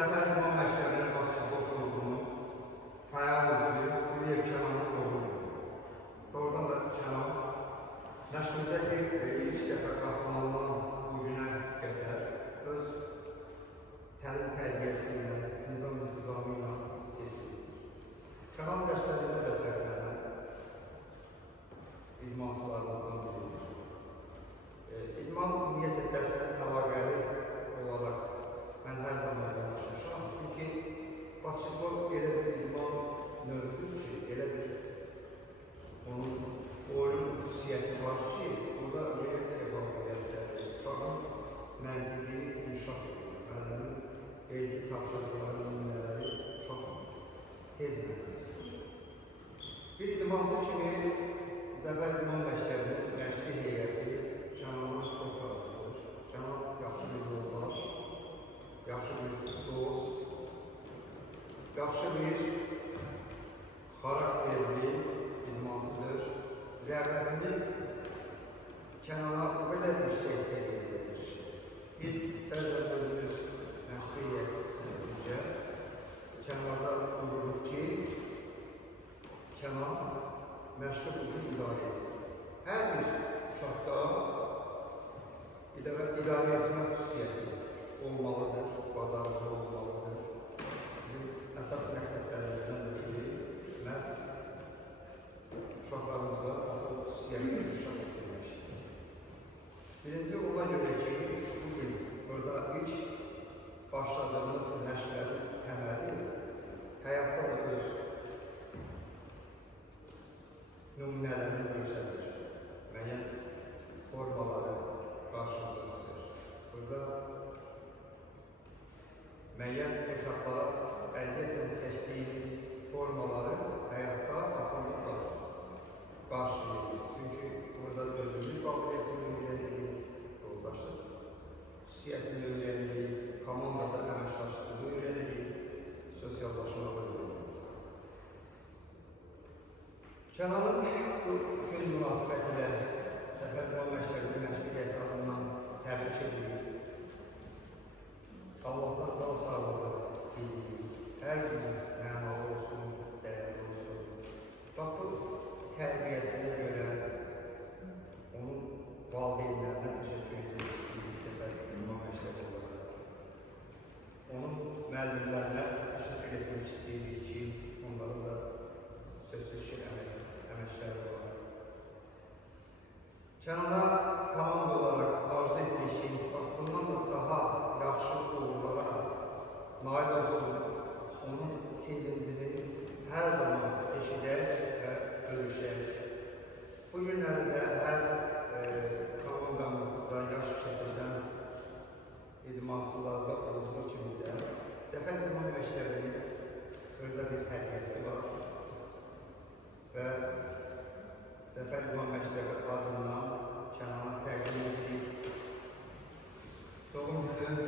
Zəfər İmam Məktəbinin basketbol klubunun fəal üzvü Quliyev Kənanın oğludur. Doğrudan da Kənan məşğuliyyətə ilk dəfə qatlanılan bu günə qədər öz təlim tərbiyəsi ilə, nizam intizamı ilə seçildi. Kənan dərslərində də fərqlənən idmançılarımızdan biridir. İdman ümumiyyətlə dərslərin əlaqəli olaraq mən hər zaman yanaşmışam. Çünki basketbol elə bir idman növüdür ki, elə bir onun oyun xüsusiyyəti var ki, burada reaksiya qabiliyyətləri, uşağın məntiqi inkişaf edir. Müəllimin verdiyi tapşırıqların nümunələri uşaq tez məntiqdir. Bir idmançı kimi Zəfər İmam Məktəbinin məşqçi heyəti Kənandan çox razıdır. Kənan yaxşı bir yoldaş, yaxşı bir dost, yaxşı bir xarakterli idmançıdır. Rəğbətimiz Kənana belə bir seviyyədir. Biz bəzən özümüz məşqçi heyətimizcə kənarda buyururuq ki, Kənan məşqi quşu idarə etsin. Hər bir uşaqda idarə etmə xüsusiyyəti olmalıdır, bacarıqlı olmalıdır. Bizim əsas məqsədlərimizdən biri məhz uşaqlarımıza bu xüsusiyyəti inkişaf etdirməkdir. Birinci ona görə ki, bugün burada ilk başladığımız məşqlərin təməli həyatda da öz nümunələrini göstərir, müəyyən formaları qarşımıza çıxır. Burada müəyyən etaplar, əziyyətlə seçdiyimiz formaları həyatda asanlıqla qarşılayır. Çünki burada dözümlük qabiliyyətini öyrənirik, yoldaşlıq xüsusiyyətini öyrənirik, komandada əməkdaşlığı öyrənirik, sosiallaşmağı öyrənirik. Kənanın bu gün münasibətilə Zəfər İmam Məktəbinin məşğuliyyəti adından təbrik edirik. Allahdan can sağlığı dilirik. Hər gün mənalı olsun, dəyərli olsun. Bax bu tərbiyəsinə görə onun valideynlərinə təşəkkür edirik Zəfər İmam Məktəbi olaraq. Onun müəllimlərinə təşəkkür etmək istəyirik ki, onların da sözsüz ki, əməkləri var. Kənana komanda olaraq arzu etdik ki, bundan da daha yaxşı uğurlara nail olsun, onun sevincini hər zaman eşidək və görüşək. Bu günlərdə hər komandamızda yaş kəsildən idmançılarda olduğu kimi də Zəfər İmam Məktəbinin burada bir hədiyyəsi var və Zəfər İmam Məktəbi adından Kənana təqdim etdik. Doğum günü